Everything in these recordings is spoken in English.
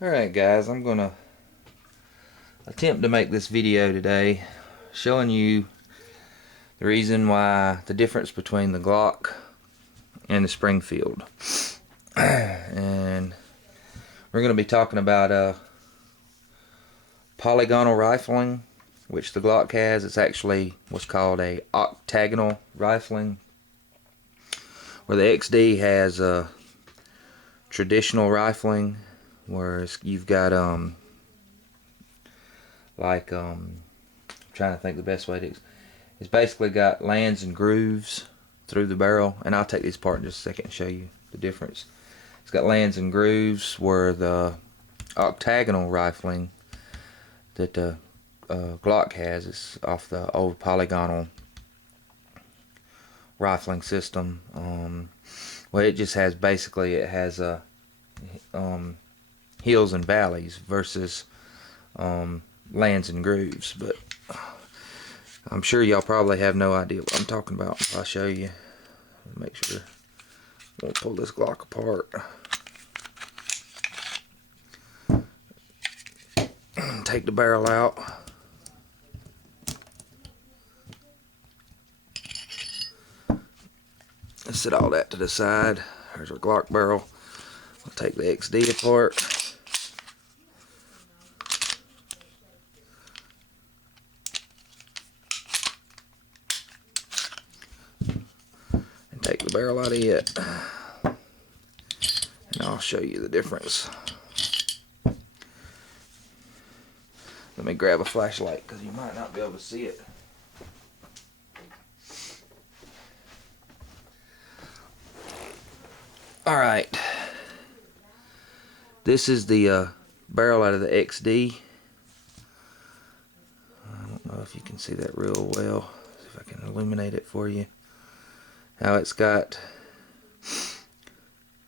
Alright guys, I'm gonna attempt to make this video today showing you the reason why the difference between the Glock and the Springfield. And we're going to be talking about polygonal rifling, which the Glock has. It's actually what's called a octagonal rifling, where the XD has a traditional rifling, whereas you've got I'm trying to think the best way to. It's basically got lands and grooves through the barrel, and I'll take this apart in just a second and show you the difference. It's got lands and grooves, where the octagonal rifling that the Glock has is off the old polygonal rifling system. Well, it just has it has hills and valleys versus lands and grooves, but I'm sure y'all probably have no idea what I'm talking about if I show you. Make sure we'll pull this Glock apart. Take the barrel out. Let's set all that to the side. There's our Glock barrel. I'll take the XD apart. And take the barrel out of it. And I'll show you the difference. Let me grab a flashlight because you might not be able to see it. Alright, this is the barrel out of the XD. I don't know if you can see that real well. See if I can illuminate it for you. Now it's got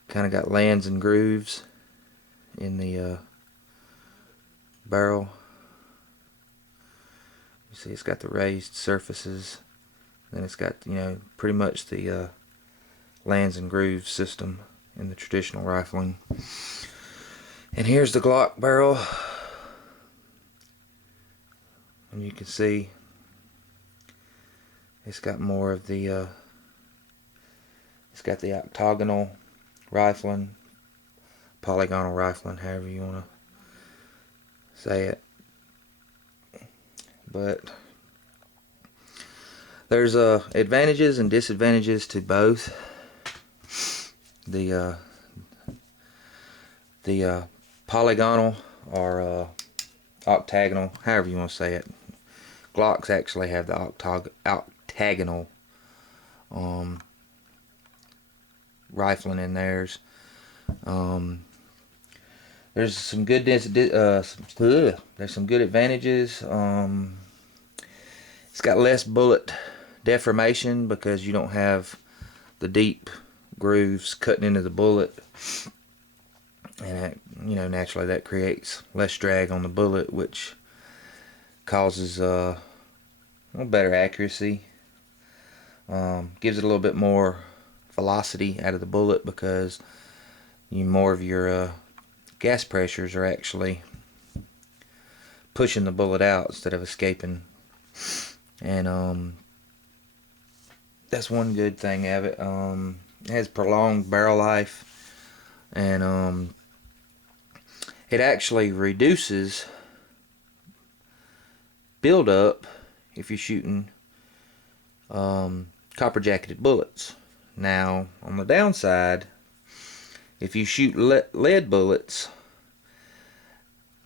kind of got lands and grooves in the barrel. You see it's got the raised surfaces. Then it's got, you know, pretty much the lands and grooves system in the traditional rifling. And here's the Glock barrel, and you can see it's got more of the it's got the octagonal rifling, polygonal rifling, however you want to say it. But there's advantages and disadvantages to both. The polygonal or octagonal, however you want to say it. Glocks actually have the octagonal rifling in theirs. There's some good there's some good advantages. It's got less bullet deformation because you don't have the deep grooves cutting into the bullet, and you know, naturally that creates less drag on the bullet, which causes better accuracy. Gives it a little bit more velocity out of the bullet because more of your gas pressures are actually pushing the bullet out instead of escaping, and that's one good thing of it. It has prolonged barrel life, and it actually reduces buildup if you're shooting copper jacketed bullets. Now, on the downside, if you shoot lead bullets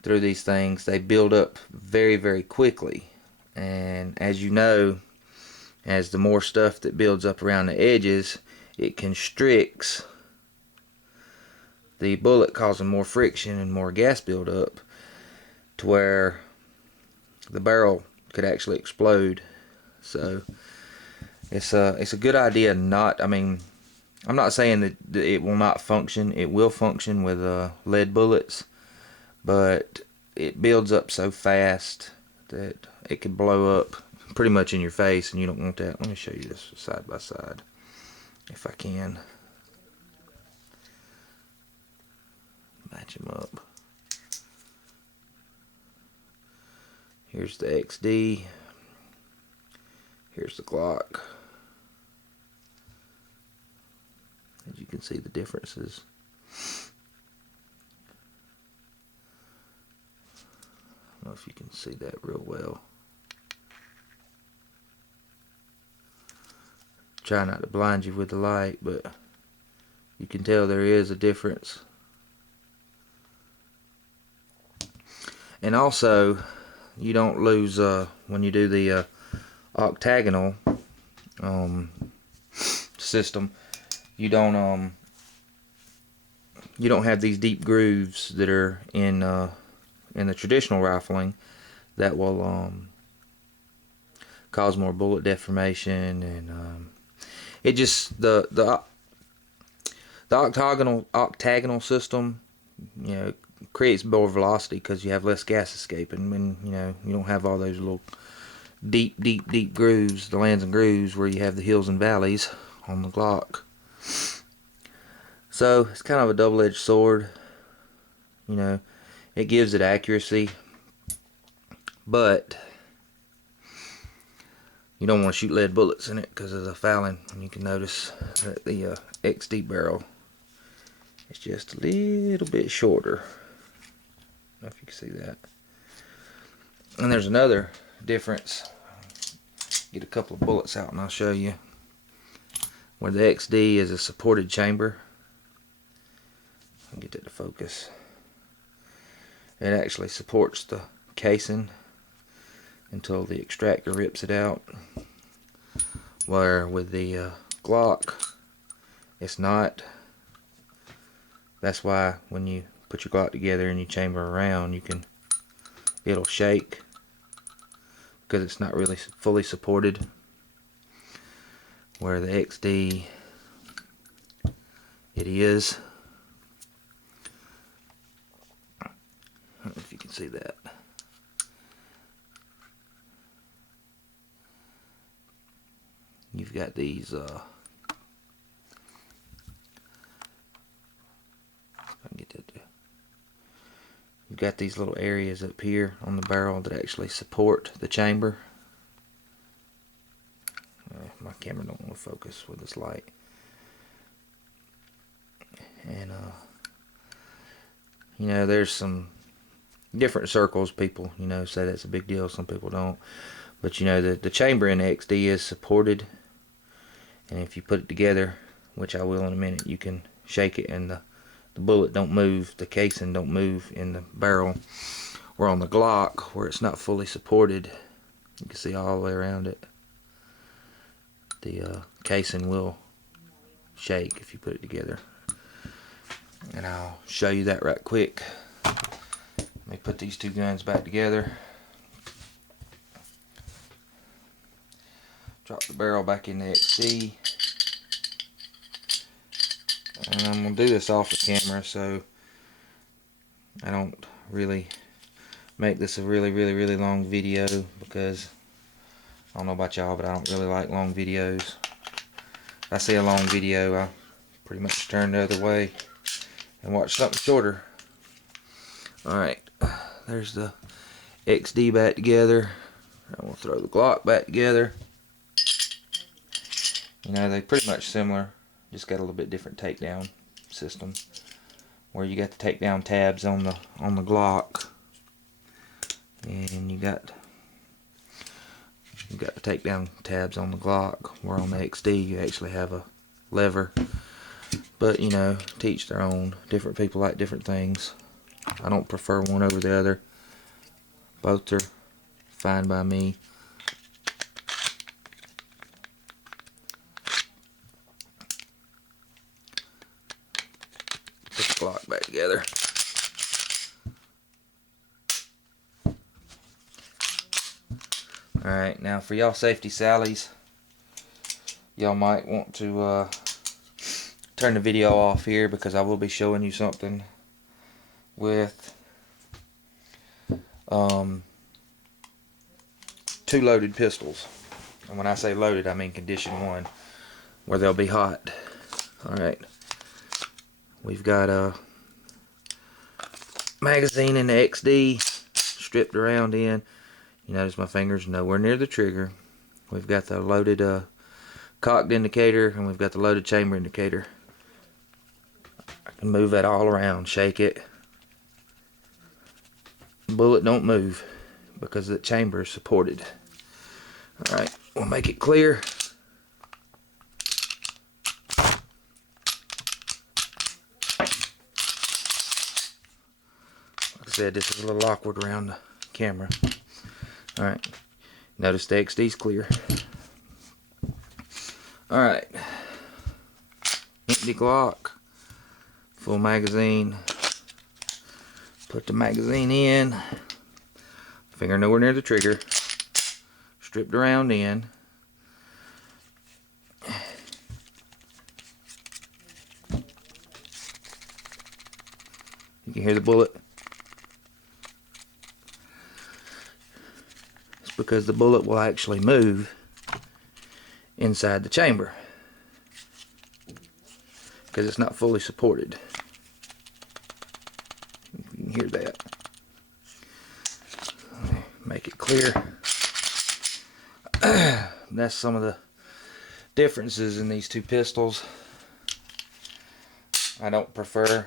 through these things, they build up very, very quickly. And as you know, as the more stuff that builds up around the edges, it constricts the bullet, causing more friction and more gas buildup, to where the barrel could actually explode. So it's a good idea not. I mean, I'm not saying that it will not function. It will function with lead bullets, but it builds up so fast that it can blow up pretty much in your face, and you don't want that. Let me show you this side by side if I can match them up. Here's the XD. Here's the Glock. As you can see the differences. I don't know if you can see that real well. Try not to blind you with the light, but you can tell there is a difference. And also, you don't lose when you do the octagonal system. You don't have these deep grooves that are in the traditional rifling that will cause more bullet deformation, and it just the octagonal system, you know, creates more velocity because you have less gas escaping when you don't have all those little deep grooves, the lands and grooves where you have the hills and valleys on the Glock. So it's kind of a double-edged sword. You know, it gives it accuracy, but you don't want to shoot lead bullets in it because of the fouling. And you can notice that the XD barrel is just a little bit shorter. I don't know if you can see that. And there's another difference. Get a couple of bullets out and I'll show you. Where the XD is a supported chamber. I'll get that to focus. It actually supports the casing until the extractor rips it out. Where with the Glock, it's not. That's why when you put your Glock together and you chamber around, it'll shake because it's not really fully supported. Where the XD, it is. I don't know if you can see that. You've got these you've got these little areas up here on the barrel that actually support the chamber. My camera don't want to focus with this light. And you know, there's some different circles. People, you know, say that's a big deal. Some people don't. But you know, the chamber in the XD is supported, and if you put it together, which I will in a minute, you can shake it and the bullet don't move, the casing don't move in the barrel. Or on the Glock, where it's not fully supported, you can see all the way around it. The casing will shake if you put it together. And I'll show you that right quick. Let me put these two guns back together. Drop the barrel back in the XD. And I'm going to do this off the camera so I don't really make this a really long video, because I don't know about y'all, but I don't really like long videos. If I see a long video, I pretty much turn the other way and watch something shorter. Alright, there's the XD back together. I'm going to throw the Glock back together. You know, they're pretty much similar, just got a little bit different takedown system. Where you got the takedown tabs on the Glock, and you got the takedown tabs on the Glock. Where on the XD you actually have a lever. But you know, to each their own. Different people like different things. I don't prefer one over the other. Both are fine by me. Put the Glock back together. Alright, now for y'all safety sallies, y'all might want to turn the video off here, because I will be showing you something with 2 loaded pistols. And when I say loaded, I mean condition 1, where they'll be hot. Alright, we've got a magazine in the XD stripped around in. You notice my fingers nowhere near the trigger. We've got the loaded cocked indicator, and we've got the loaded chamber indicator. I can move that all around, shake it. Bullet don't move because the chamber is supported. Alright, we'll make it clear. Like I said, this is a little awkward around the camera. Alright, notice the XD's clear. Alright, empty Glock, full magazine. Put the magazine in, finger nowhere near the trigger, stripped around in. You can hear the bullet. It's because the bullet will actually move inside the chamber because it's not fully supported. You can hear that. Make it clear. That's some of the differences in these two pistols. I don't prefer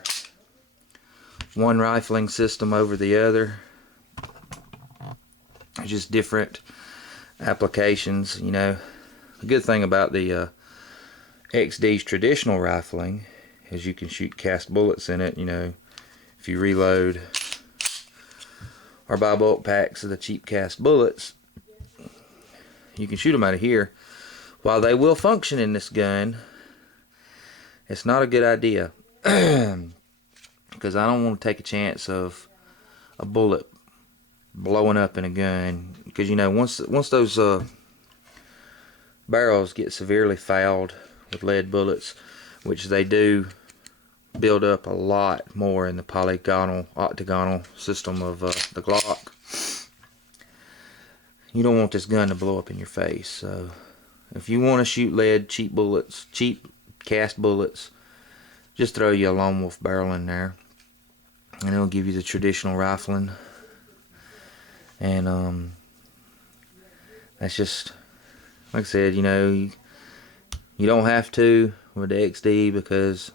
one rifling system over the other. It's just different applications, you know. The good thing about the XD's traditional rifling is you can shoot cast bullets in it, you know. If you reload or buy bulk packs of the cheap cast bullets, you can shoot them out of here. While they will function in this gun, it's not a good idea because I don't want to take a chance of a bullet blowing up in a gun, because you know once those barrels get severely fouled with lead bullets, which they do build up a lot more in the polygonal, octagonal system of the Glock. You don't want this gun to blow up in your face. So if you want to shoot lead, cheap bullets, cheap cast bullets, just throw you a lone wolf barrel in there, and it'll give you the traditional rifling. And that's just, like I said, you know, you don't have to with the XD because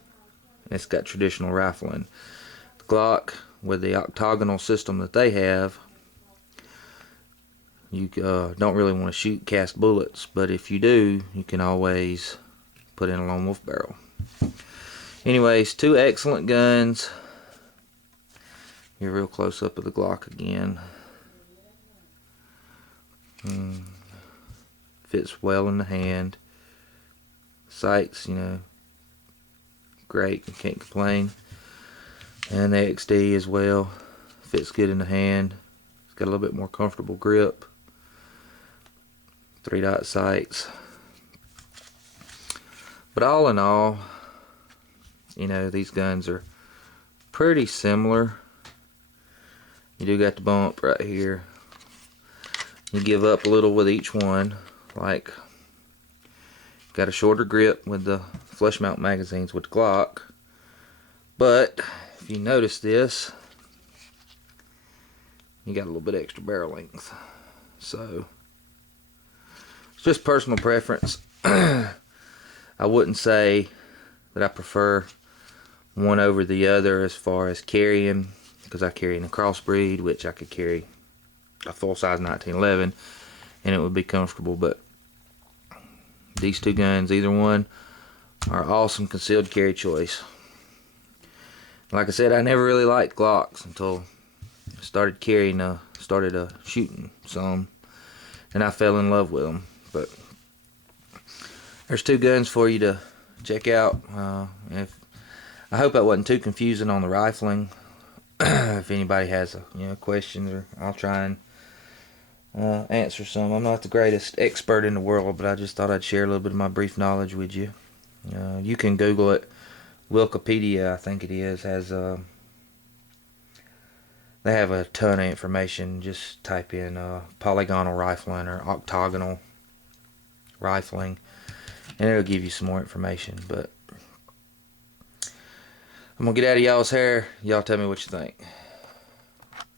it's got traditional rifling. The Glock, with the octagonal system that they have, you don't really want to shoot cast bullets, but if you do, you can always put in a lone wolf barrel. Anyways, two excellent guns. You're real close up of the Glock again. Fits well in the hand. Sights, you know, great, you can't complain. And the XD as well, fits good in the hand. It's got a little bit more comfortable grip. 3-dot sights. But all in all, you know, these guns are pretty similar. You do got the bump right here. You give up a little with each one, like got a shorter grip with the flush mount magazines with the Glock, but if you notice this, you got a little bit extra barrel length. So it's just personal preference. I wouldn't say that I prefer one over the other as far as carrying, because I carry in a crossbreed, which I could carry a full size 1911 and it would be comfortable. But these two guns, either one, are awesome concealed carry choice. Like I said, I never really liked Glocks until I started carrying, started shooting some, and I fell in love with them. But there's two guns for you to check out. I hope that wasn't too confusing on the rifling. If anybody has questions, or I'll try and answer some. I'm not the greatest expert in the world, but I just thought I'd share a little bit of my brief knowledge with you. You can Google it. Wikipedia, I think it is, has they have a ton of information. Just type in polygonal rifling or octagonal rifling, and it'll give you some more information. But I'm gonna get out of y'all's hair. Y'all tell me what you think.